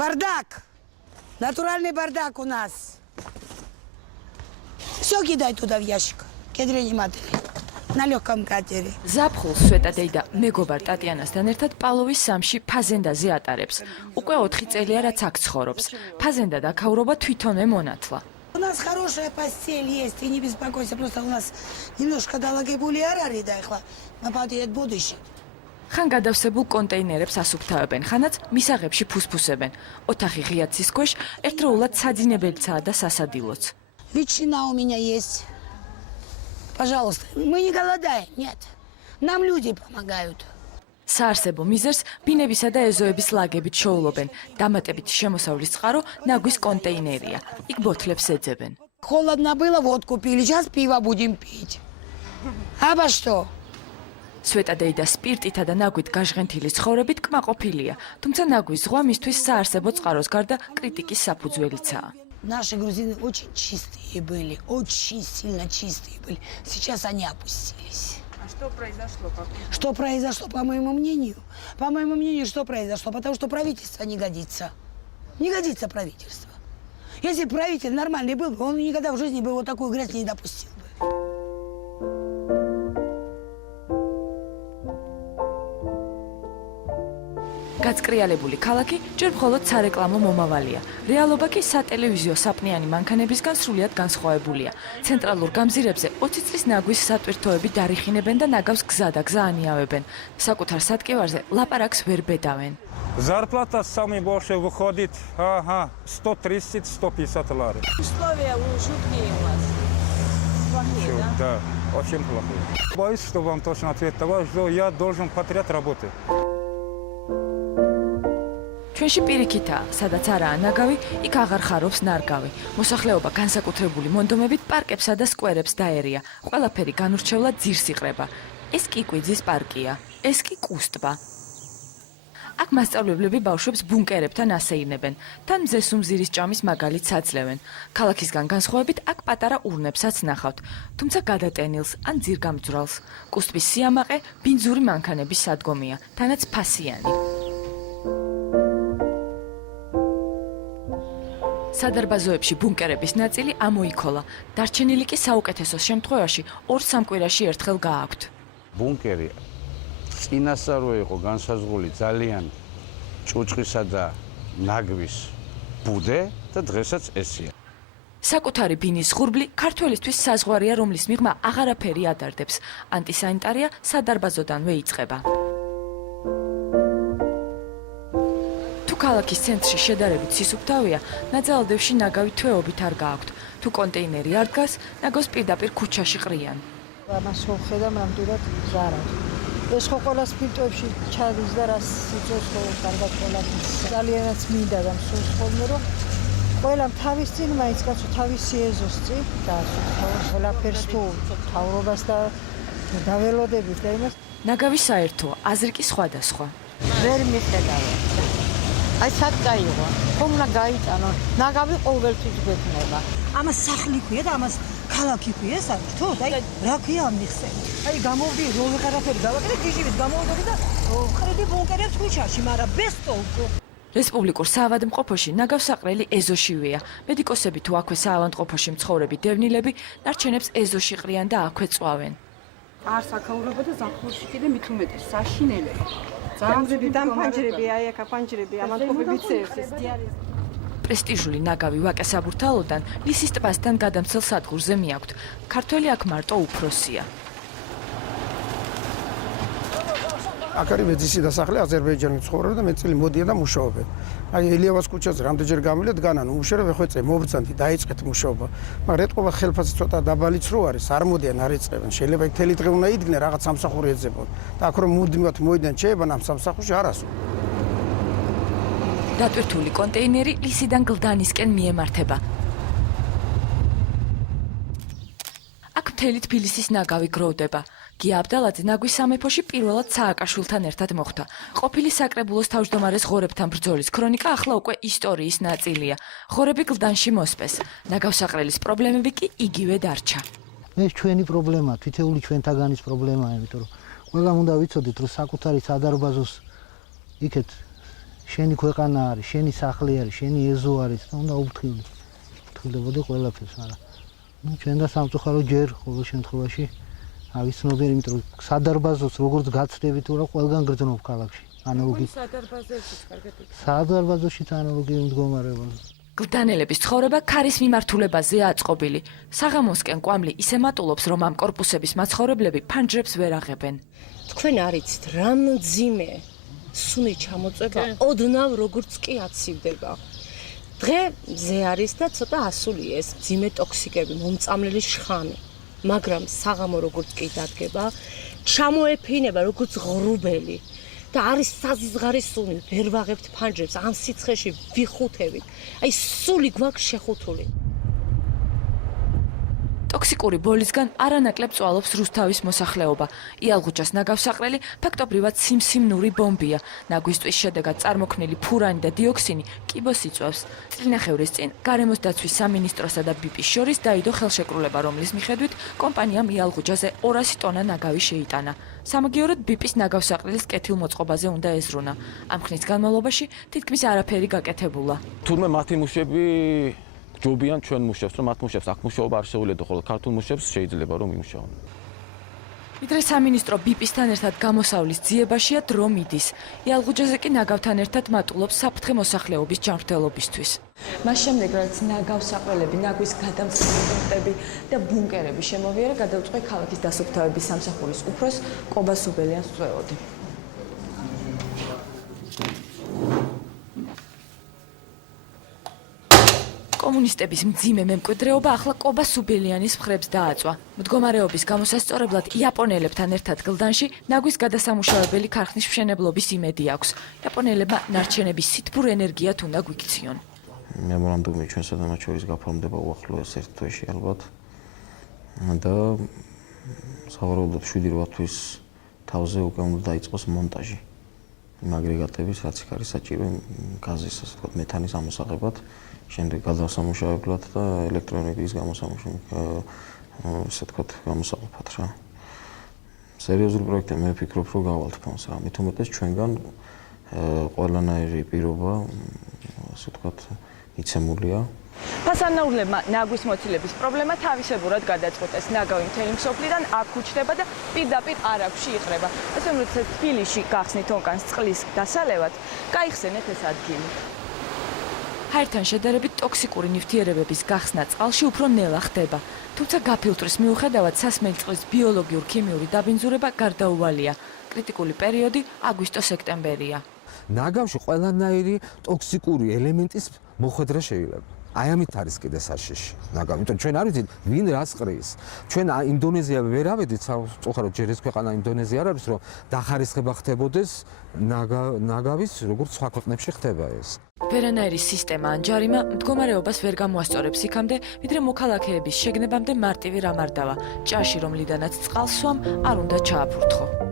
Бардак. Натуральный бардак у нас. Все кидай туда в ящик. Кедрени матери. На легком катере. ზაფხულს სვეტადეიდა მეგობარ ტატიანასთან ერთად პავლოვის სამში ფაზენდაზე ატარებს. უკვე 4 წელია რაც აქ ცხოვრობს. ფაზენდა დაქაურობა თვითონვე მონათლა. У нас хорошая постель есть, ты не беспокойся, просто у нас немножко далагებული არ არის და ეხლა მაპატიეთ будущее. ხან გადავსებულ კონტეინერებს ასუფთავებენ, ხანაც მისაღებში ფუსფუსებენ. ოთახი ღიაცის ქვეშ ერთდროულად საძინებელიცაა და სასადილოც. Ветчина у меня есть. Пожалуйста, мы не голодаем, нет. Нам люди помогают. საარსებო მიზერს ბინებისა და ეზოების ლაგებით შოულობენ. დამატებით შემოსავლის წყარო ნაგვის კონტეინერია. იქ ბოთლებს ეძებენ. Холодно было, водку пили, сейчас пиво будем пить. Აბა что? სვეტადეიდა სპირტითა და ნაგვით გაჟღენთილი ცხოვრებით კმაყოფილია, თუმცა ნაგვის ზღვა მისთვის საარსებო წყაროს გარდა კრიტიკის საფუძველიცაა. Наши грузины очень чистые были, очень сильно чистые были. Сейчас они опустились. А что произошло? Что произошло, по моему мнению? По моему мнению, что произошло? Потому что правительство не годится. Не годится правительство. Если бы правитель нормальный был, он никогда в жизни бы вот такую грязь не допустил бы. გაწკრიალებული ქალაქი ჯერ მხოლოდ სარეკლამო მომავალია. რეალობა კი სატელევიზიო საპნიანი მანქანებისგან სრულიად განსხვავებულია. ცენტრალურ გამზირებზე 20 წლის ნაგვის სატვირთოები დარიხინებენ და ნაგავს გზა და გზა ანიავებენ. საკუთარ სატკივარზე ლაპარაკს ვერ бедавენ. Зарплата самый больше выходит 130-150 лари. Условия жуткие у вас. Плохие, да? Да, очень плохие. Боюсь, что вам точно ответ того, что я должен потерять работу. ჩვენში პირიქითაა, სადაც არაა ნაგავი, იქ აღარ ხარობს ნარგავი. მოსახლეობა განსაკუთრებული მონდომებით პარკებსა და სკვერებს დაერია. ყველაფერი განურჩევლად ძირს იყრება. ეს კიკვიძის პარკია, ეს კი კუსტბა. აქ მასწავლებლები ბავშვებს ბუნკერებთან ასეირნებენ, თან მზესუმზირის ჭამის მაგალითს აძლევენ. ქალაქისგან განსხვავებით აქ პატარა ურნებსაც ნახავთ, თუმცა გადატენილს ან ძირგამძვრალს. კუსტბის სიამაყე ბინძური მანქანების სადგომია, თანაც ფასიანი. სადარბაზოებში ბუნკერების ნაწილი ამოიქოლა. დარჩენილი კი საუკეთესო შემთხვევაში 2-3 კვირაში ერთხელ გააქვთ. ბუნკერი წინასწარ რო იყო განსაზღვრული ძალიან ჭუჭყისა და ნაგვის ბუდე და დღესაც ესია. საკუთარი ბინის ღურბლი ქართველისთვის საზღვარია, რომლის მიღმა აღარაფერი ადარდებს. ანტისანიტარია სადარბაზოდანვე იწყება. ქალაქის ცენტრში შედარებით სისუფთავეა, ნაძალადევში ნაგავი თვეობით არ გააქვთ. თუ კონტეინერი არ დგას, ნაგავს პირდაპირ ქუჩაში ყრიან. ამას ვხედავ ნამდვილად ზარად. ეს ხო ყველას ფილტვებში ჩადის და რას იწევს ხოლმე კარგად ყველაფერს. ძალიანაც მინდა და მსურს ხოლმე რომ ყველამ თავის წინ მაინც კაცო თავისი ეზოს წინ დაასრულოს ყველაფერს თუ თავრობას და დაველოდებით და იმას. ნაგავი საერთოა, აზრი კი სხვადასხვა. ვერ მიხედავ. აი სად გაიღო? ხომ უნდა გაიტანო? ნაგავი ყოველთვის გვექნება. ამას სახლი ქვია და ამას ქალაქი ქვია საერთოდ? აი რა ქვია ამ მიხსენი? აი გამოვდი რო ვეღარაფერი გავაკეთე, ჯიჟივით გამოვდები და ხრედი ბუნკერებს ქუჩაში, მაგრამ без толку. რესპუბლიკურ საავადმყოფოში ნაგავსაყრელი ეზოშივეა. მედიკოსები თუ აქვე საავადმყოფოში მცხოვრები დევნილები ნარჩენებს ეზოში ყრიან და აქვე წვავენ. არ საქაურობა და ზაფხულში კიდე მით უმეტეს საშინელება. დამფანჯრები, აი აქ აფანჯრები, ამათობებით წევს დიალიზი. პრესტიჟული ნაგავი ვაკესაბურთალოდან ლისის ტბასთან გადამცელ სადგურზე მიაქვთ. ქართველი აქ მარტო უფროსია. აქ არის მეძისი დასახლე, აზერბაიჯანი ცხოვრობენ და მეტწილი მოდიან და მუშაობენ. აი ელიავას ქუჩაზე რამდენჯერ გამოვიდა დგანან, უშერე ვეხვეწე, მობრძანდი, დაიწყეთ მუშაობა. მაგრამ ეთყობა ხელფასი ცოტა დაბალიც რო არის, არ მოდიან, არ ეწევენ. შეიძლება იქ თელი დღე უნდა იდგნენ, რაღაც სამსახური ეძებონ. და აქ რომ მუდმივად მოიდნენ ჩაებან ამ სამსახურში არასო. დატვირთული კონტეინერი ლისიდან გლდანისკენ მიემართება. აქ მთელი თბილისის ნაგავი გროვდება. გია აბდალაძე ნაგვის სამეფოში პირველად სააკაშვილთან ერთად მოხვდა. ყოფილი საკრებულოს თავმჯდომარეს ღორებთან ბრძოლის ქრონიკა ახლა უკვე ისტორიის ნაწილია. ღორები გლდანში მოსპეს. ნაგავსაყრელის პრობლემები კი იგივე დარჩა. ეს ჩვენი პრობლემაა, თითოეული ჩვენთაგანის პრობლემაა, იმიტომ რომ ყველამ უნდა ვიცოდეთ, რომ საკუთარი სადარბაზოს იქეთ შენი ქვეყანა არის, შენი სახლი არის, შენი ეზო არის და უნდა უფრთხილებოდი ყველაფერს, მაგრამ ნუ ჩვენ და სამწუხარო ჯერ ყოველ შემთხვევაში ავიცნობენ, იმიტომ რომ სადარბაზოს როგორც გაცდებით, უბრალოდ ყველგან გრძნობ ქალაქში. ანალოგიით სადარბაზოშიც ანალოგიური მდგომარეობა. გლდანელების ცხოვრება ქარის მიმართულებაზეა აწყობილი. საღამოსკენ კვამლი ისე მატულობს, რომ ამ კორპუსების მაცხოვრებლები ფანჯრებს ვერ აღებენ. თქვენ არიცით, რა მძიმე სუნი ჩამოწვება, ოდნავ როგორც კი აცივდება. დღეზე არის და ცოტა ასული ეს მძიმე ტოქსიკები, მომწამლელი შხამი. მაგრამ საღამო როგორც კი დადგება, ჩამოეფინება როგორც ღრუბელი. და არის საზიზღარი სუნი, ვერ ვაღებთ ფანჯრებს, ამ სიცხეში ვიხუთებით. აი სული გვაქვს შეხუთული. ტოქსიკური ბოლისგან არანაკლებ წვალობს რუსთავის მოსახლეობა. იალღუჯას ნაგავსაყრელი ფაქტობრივად სიმსივნური ბომბია. ნაგვისტვის შედეგად წარმოქმნილი ფურანი და დიოქსინი კიბოს იწვევს. წლინახევრის წინ გარემოს დაცვის სამინისტროსა და ბიპის შორის დაიდო ხელშეკრულება, რომლის მიხედვით კომპანიამ იალღუჯაზე 200 ტონა ნაგავი შეიტანა. სამაგიეროდ ბიპის ნაგავსაყრელის კეთილმოწყობაზე უნდა ეზრუნა. ამ ხნის განმავლობაში თითქმის არაფერი გაკეთებულა. თურმე მათი მუშები ჯობიან ჩვენ მუშებს, რომ მათ მუშებს აქ მუშაობა არ შეუძლიათ, ხოლო ქართულ მუშებს შეიძლება რომ იმუშაონ. ვიდრე სამინისტრო ბიპისთან ერთად გამოსავლის ძიებაშია დრო მიდის. იალღუჯაზე კი ნაგავთან ერთად მატულობს საფრთხე მოსახლეობის ჯანმრთელობისთვის. მას შემდეგ, რაც ნაგავსაყრელები, ნაგვის გადამწყვეტი პუნქტები და ბუნკერები შემოვიარა, გადავწყვე ქალაქის დასუფთავების სამსახურის უფროს კობას უბელიანს წვეოდი. კომუნისტების მძიმე მემკვიდრეობა ახლა კობას უბელიანის მხრებს დააწვა. მდგომარეობის გამოსასწორებლად იაპონელებთან ერთად გლდანში ნაგვის გადასამუშავებელი ქარხნის მშენებლობის იმედი აქვს. იაპონელებმა ნარჩენების სითბურ ენერგიათ უნდა გვიქციონ. მემორანდუმი ჩვენსა და მათ შორის გაფორმდება უახლოეს ერთ თვეში ალბათ. და სავარაუდოდ 7-8 თვის თავზე უკვე უნდა დაიწყოს მონტაჟი. იმ აგრეგატების, რაც იქ არის საჭირო გაზის, ასე ვთქვათ, მეთანის ამოსაღებად. შემდეგ გადასამუშავებლად და ელექტროენერგიის ასე ვთქვათ, გამოსაყოფად რა. სერიოზული პროექტი მე ვფიქრობ, რომ გავალთ ფონს რა. მით უმეტეს ჩვენგან ყველანაირი პირობა, ასე ვთქვათ, იცემულია. ფასანაურლებმა ნაგვის მოცილების პრობლემა თავისებურად გადაწყვეტეს. ნაგავი მთელი მსოფლიდან აქ უჩნდება და პირდაპირ არაგვში იყრება. ასე რომ როცა თბილისში გახსნით ონკანს წყლის დასალევად, გაიხსენეთ ეს ადგილი. ჰაერთან შედარებით ტოქსიკური ნივთიერებების გახსნა წყალში უფრო ნელა ხდება. თუმცა გაფილტვის მიუხედავად სასმელი წყლის ბიოლოგიურ-ქიმიური დაბინძურება გარდაუვალია. კრიტიკული პერიოდი აგვისტო-სექტემბერია. ნაგავში ყველანაირი ტოქსიკური ელემენტის მოხვედრა შეიძლება. აი ამით არის კიდე საშიში ნაგავი. იმიტომ ჩვენ არ ვიცით ვინ რას ყრის. ჩვენ ინდონეზია ვერ ავედით, სწორედ ჯერ ეს ქვეყანა ინდონეზია არ არის, რომ დახარისხება ხდებოდეს ნაგავის, როგორც სხვა ქვეყნებში ხდება ეს. ვერანაირი სისტემა ან ჯარიმა მდგომარეობას ვერ გამოასწორებს იქამდე, ვიდრე მოქალაქეების შეგნებამდე მარტივი რამ არ დავა. ჭაში რომლიდანაც წყალს სვამ, არ უნდა ჩააფურთხო.